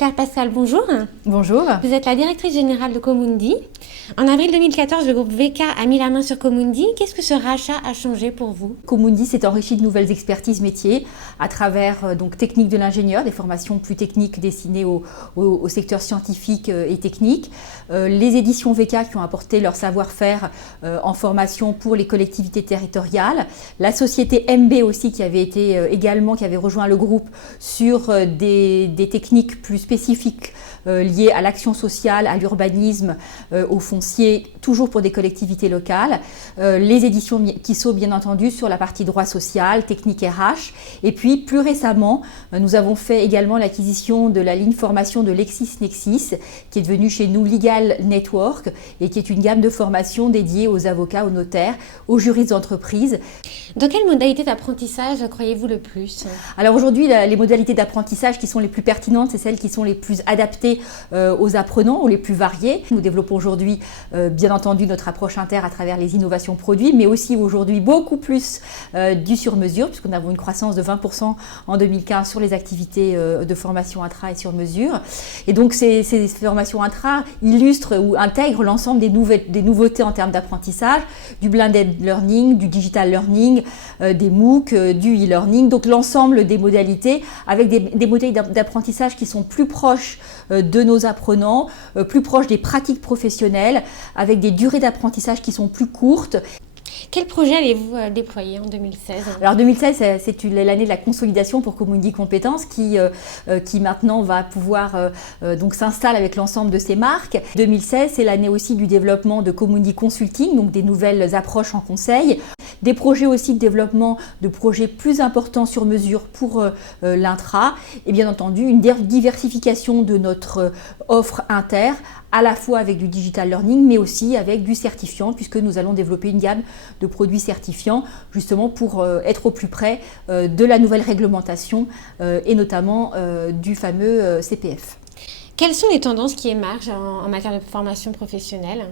Claire Pascal, bonjour. Bonjour. Vous êtes la directrice générale de Comundi. En avril 2014, le groupe VK a mis la main sur Comundi. Qu'est-ce que ce rachat a changé pour vous? Comundi s'est enrichi de nouvelles expertises métiers à travers techniques de l'ingénieur, des formations plus techniques destinées au secteur scientifique et technique. Les éditions VK qui ont apporté leur savoir-faire en formation pour les collectivités territoriales. La société MB aussi qui avait rejoint le groupe sur des techniques plus spécifiques liées à l'action sociale, à l'urbanisme, au foncier, toujours pour des collectivités locales. Les éditions Kiso, bien entendu, sur la partie droit social, technique RH. Et puis, plus récemment, nous avons fait également l'acquisition de la ligne formation de LexisNexis, qui est devenue chez nous Legal Network, et qui est une gamme de formations dédiée aux avocats, aux notaires, aux juristes d'entreprise. Dans quelle modalité d'apprentissage croyez-vous le plus? Alors aujourd'hui, les modalités d'apprentissage qui sont les plus pertinentes, c'est celles qui sont les plus adaptées aux apprenants ou les plus variées. Nous développons aujourd'hui, bien entendu, notre approche inter à travers les innovations produits, mais aussi aujourd'hui beaucoup plus du sur-mesure, puisque nous avons une croissance de 20% en 2015 sur les activités de formation intra et sur-mesure. Et donc ces formations intra illustrent ou intègrent l'ensemble des nouveautés en termes d'apprentissage, du blended learning, du digital learning, des MOOC, du e-learning, donc l'ensemble des modalités avec des modalités d'apprentissage qui sont plus proches de nos apprenants, plus proches des pratiques professionnelles, avec des durées d'apprentissage qui sont plus courtes. Quel projet allez-vous déployer en 2016? Alors 2016, c'est l'année de la consolidation pour Comundi Compétences qui maintenant va pouvoir donc s'installe avec l'ensemble de ses marques. 2016, c'est l'année aussi du développement de Comundi Consulting, donc des nouvelles approches en conseil. Des projets aussi de développement de projets plus importants sur mesure pour l'intra et bien entendu une diversification de notre offre inter à la fois avec du digital learning mais aussi avec du certifiant puisque nous allons développer une gamme de produits certifiants justement pour être au plus près de la nouvelle réglementation et notamment du fameux CPF. Quelles sont les tendances qui émergent en matière de formation professionnelle?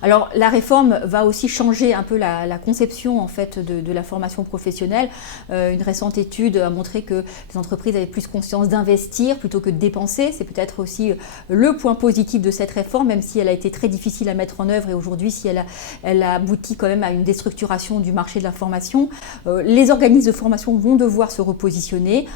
Alors la réforme va aussi changer un peu la conception en fait de la formation professionnelle. Une récente étude a montré que les entreprises avaient plus conscience d'investir plutôt que de dépenser. C'est peut-être aussi le point positif de cette réforme, même si elle a été très difficile à mettre en œuvre et aujourd'hui si elle aboutit quand même à une déstructuration du marché de la formation. Les organismes de formation vont devoir se repositionner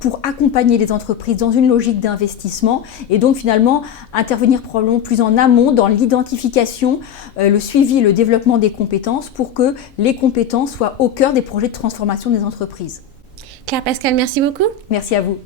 pour accompagner les entreprises dans une logique d'investissement et donc finalement intervenir probablement plus en amont dans l'identification, le suivi, le développement des compétences pour que les compétences soient au cœur des projets de transformation des entreprises. Claire Pascal, merci beaucoup. Merci à vous.